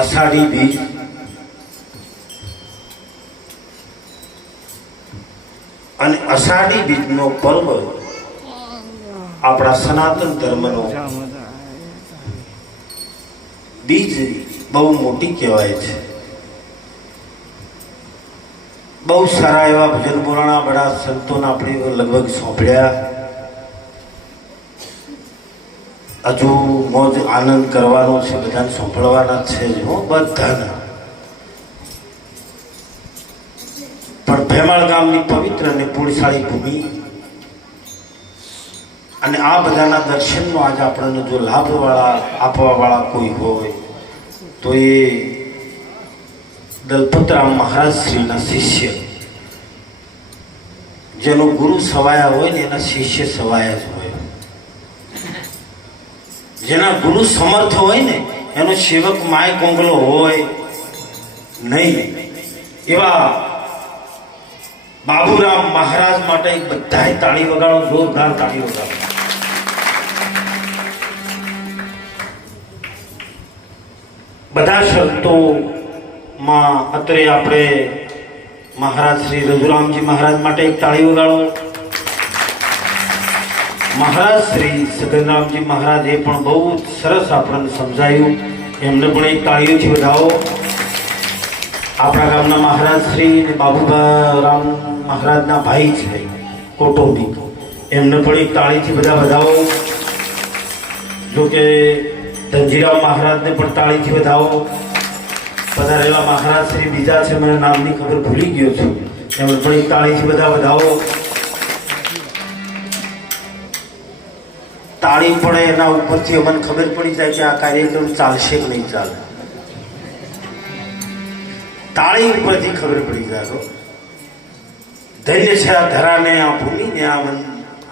અષાઢી બીજ અને અષાઢી બીજનો પર્વ આપણા સનાતન ધર્મનો બીજ બહુ મોટી કહેવાય છે. બહુ સારા એવા ભજન પુરાણા બડા સંતોને આપણે લગભગ સોંપડ્યા. હજુ મોજ આનંદ કરવાનો છે, બધાને સોંપડવાના છે જ હો બધાને. પણ ભેમાળ ગામની પવિત્ર અને પુણ્યશાળી ભૂમિ અને આ બધાના દર્શનનો આજે આપણને જો લાભવાળા આપવાવાળા કોઈ હોય તો એ દલપતરામ મહારાજ શ્રીના શિષ્ય, જેનો ગુરુ સવાયા હોય ને એના શિષ્ય સવાયા જ હોય. જેના ગુરુ સમર્થ હોય ને એનો સેવક માય કોંગલો હોય નહીં. એવા બાબુરામ મહારાજ માટે બધાય તાળી વગાડો, જોરદાર તાળી વગાડો. બધા સંતોમાં અત્રે આપણે મહારાજ શ્રી રઘુરામજી મહારાજ માટે એક તાળી વગાડો. મહારાજ શ્રી સદનરામજી મહારાજ એ પણ બહુ સરસ આપણને સમજાયું, એમને પણ એક તાળીઓથી વધાવો. આપણા ગામના મહારાજ શ્રી બાબુરામ મહારાજના ભાઈ છે કૌટુંબિક, એમને પણ એક તાળીથી બધા વધાવો. જોકે ધનજીરામ મહારાજને પણ તાળીથી વધાવો. પધારેલા મહારાજ શ્રી બીજા છે, મને નામની ખબર ભૂલી ગયો છું, એમને પણ એક તાળીથી બધા વધાવો. તાળી પડે એના ઉપરથી અમને ખબર પડી જાય કે આ કાર્યક્રમ ચાલશે કે નહીં ચાલે. તાળી ઉપરથી ખબર પડી જાય. ધન્ય છે આ ધરાને, આ ભૂમિને,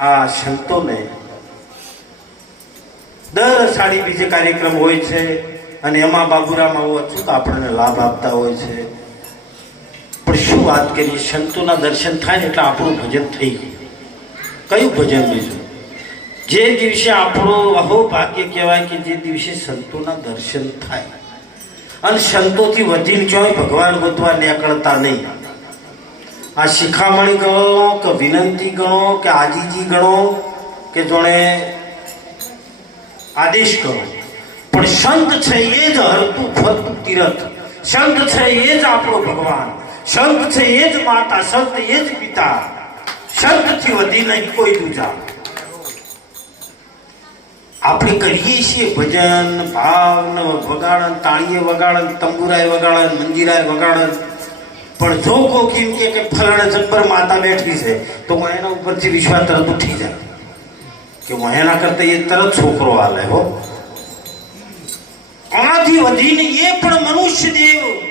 આ સંતોને. દર અષાઢી બીજે કાર્યક્રમ હોય છે અને એમાં બાબુરામ આવો અચૂક આપણને લાભ આપતા હોય છે. પણ શું વાત કરીએ, સંતોના દર્શન થાય ને એટલે આપણું ભજન થઈ ગયું. કયું ભજન બીજું? જે દિવસે આપણો અહો ભાગ્ય કહેવાય કે જે દિવસે સંતોના દર્શન થાય. અને સંતોથી વધીને ક્યાંય ભગવાન ગોતવા નીકળતા નહીં. આ શિખામણી ગણો કે વિનંતી ગણો કે આજીજી ગણો કે જોણે આદેશ કરો, પણ સંત છે એ જ હરતું ફરતું તીરથ. સંત છે એ જ આપણો ભગવાન, સંત છે એ જ માતા, સંત એ જ પિતા. સંતથી વધી નહીં કોઈ દૂજા. આપણે કરીએ છીએ ભજન ભાવ વગાડન, તાળીએ વગાડન, તંબુરાય વગાડન, મંજીરાય વગાડન, પણ જો કોકીમ કે ફલાણા જબ્બર માતા બેઠી છે તો હું એના ઉપરથી વિશ્વાસ તરત ઉઠી જાય કે હું એના કરતા એ તરત છોકરો હાલે હો. આનાથી વધીને એ પણ મનુષ્ય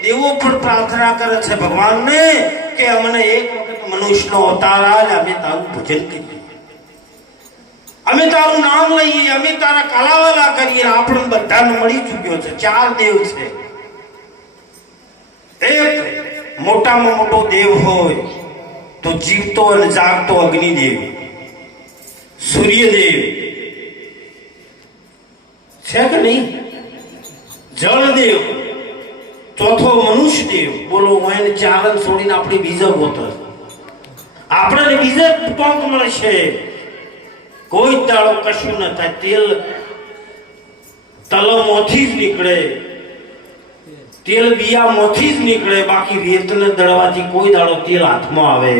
દેવો પણ પ્રાર્થના કરે છે ભગવાનને કે અમને એક વખત મનુષ્યનો અવતાર આલે, અમે તારું ભજન કરીએ, અમે તારું નામ લઈએ, અમે તારા કાલાવાલા કરીએ. આપણને બધાને મળી ચૂક્યો છે. 4 દેવ છે. એક મોટામાં મોટો દેવ હોય તો જીવતો અને જાગતો અગ્નિદેવ, સૂર્યદેવ છે કે નહીં, જળદેવ, ચોથો મનુષ્ય દેવ. બોલો એને 4 છોડીને આપણે બીજા ગોતર, આપણને બીજા ટોંક મળશે. કોઈ દાડો કશું ન થાય. તેલ તલમાંથી જ નીકળે, તેલ બિયામાંથી જ નીકળે, બાકી રેતને દળવાથી કોઈ દાડો તેલ હાથમાં આવે.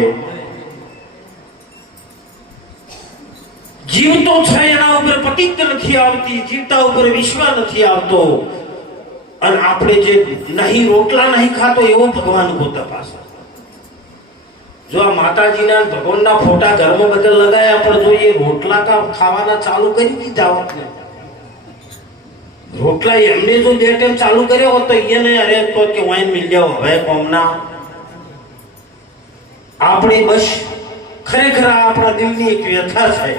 જીવતો છે એના ઉપર પતિત નથી આવતી, જીવતા ઉપર વિશ્વાસ નથી આવતો. અને આપણે જે નહીં રોટલા નહીં ખાતો એવો ભગવાન ગોતા પાસે. જો આ માતાજીના ભગવાનના ફોટા ઘરમાં બધા લગાયા, પણ જો એ રોટલા ખાવાના ચાલુ કરી દીધા હોત ને, રોટલા એમને જો 2 ટાઈમ ચાલુ કર્યો હોત તો એને અરે તો કે વાઈન મિલ જાવ હવે કોમના. આપણે બસ ખરેખર આપણા દિલની એક વ્યથા છે.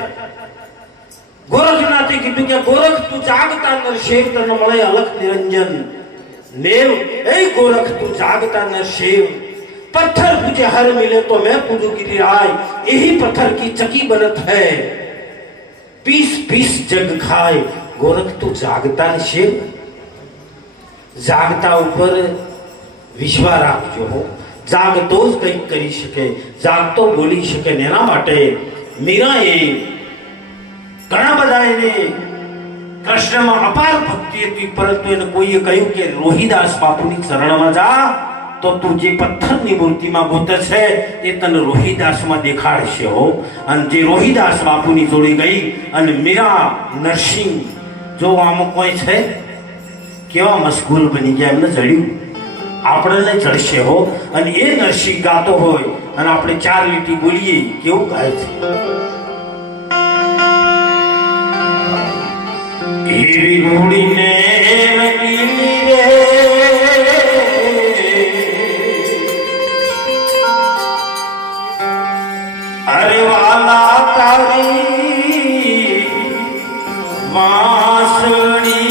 ગોરખનાથે કીધું કે ગોરખ તું જાગતા નર શેવ તને મળે અલખ નિરંજન नेव ए गोरख तू जागता न शिव पत्थर तुझे हर मिले तो मैं पूजू गिरिराज यही पत्थर की चकी बनत है पीस पीस जग खाए गोरख तू जागता न शिव जागता ऊपर विश्वास રાખજો જાગતો જ કંઈક કરી શકે જાગતો બોલી શકે ને એના માટે મીરાએ ઘણા બધા એને કૃષ્ણમાં અપાર ભક્તિ હતી પરંતુ એને કોઈએ કહ્યું કે રોહિદાસ બાપુની શરણમાં જા તો તું જે પથ્થરની મૂર્તિમાં ગોતે છે એ તને રોહિદાસમાં દેખાડશે હો અને જે રોહિદાસ બાપુની જોડે ગઈ અને મીરા નરસિંહ જો આમાં કોઈ છે કેવા મશગુલ બની ગયા એમને જડ્યું આપણને જડશે હો અને એ નરસિંહ ગાતો હોય અને આપણે 4 લીટી બોલીએ કેવું ગાય છે એવી રૂડીને નકીલી રે અરે વાલા તારી વાંસળી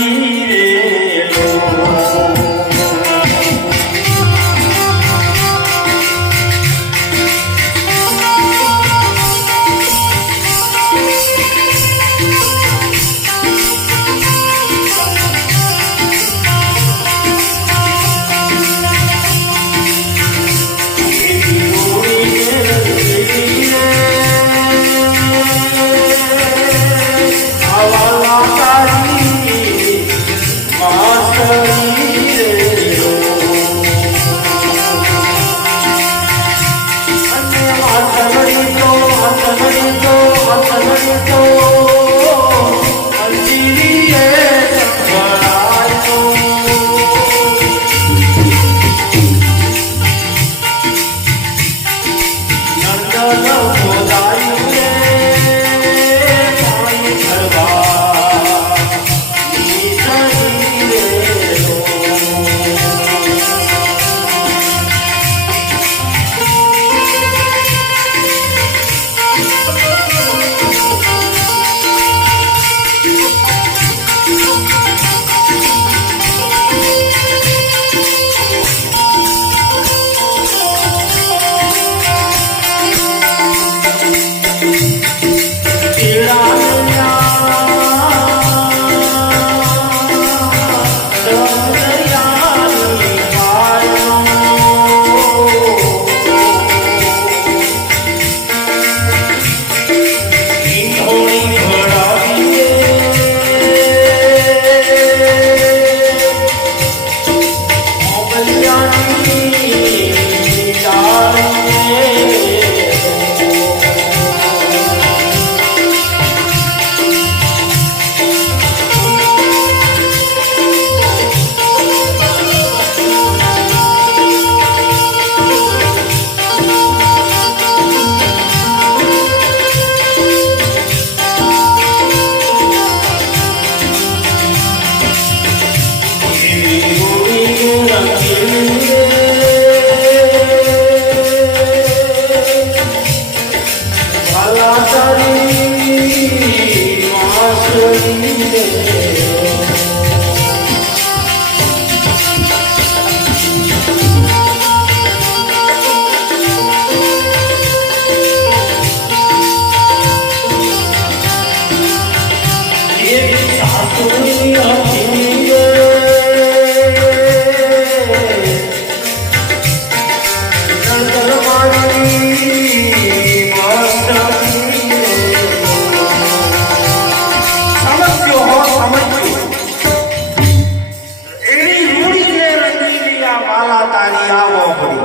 તારી આ વાપરી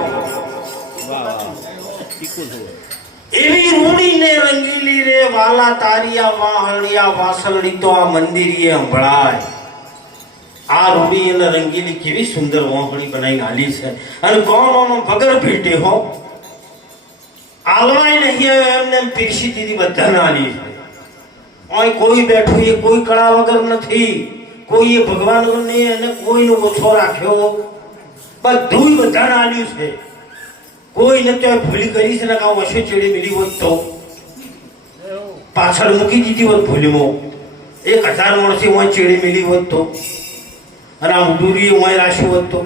એવી રૂડી ને રંગીલી રે વાલા તારી આ વાહળિયા વાસળડી તો આ મંદિરીએ સંભળાય. આ રૂડી અને રંગીલી કેવી સુંદર વાહણી બનાવી હાલી છે અને કોણ વગર ભેટે હો આલવાય નહીં એમને પીરસી દીધી બધાને હાલી છે. કોઈ બેઠું એ કોઈ કળા વગર નથી, કોઈ ભગવાન ને એને કોઈનો ઓછો રાખ્યો, બધું બધાને આલ્યું છે. કોઈ ને ત્યાં ભૂલી કરી છે ને કાં વશે ચેડી મિલી હોત તો પાછળ મૂકી દીધી હોત ભૂલીમાં 1000 વર્ષથી હું ચેડી મિલી હોત તો અને આ ઉડુરી હું રાશી હોત તો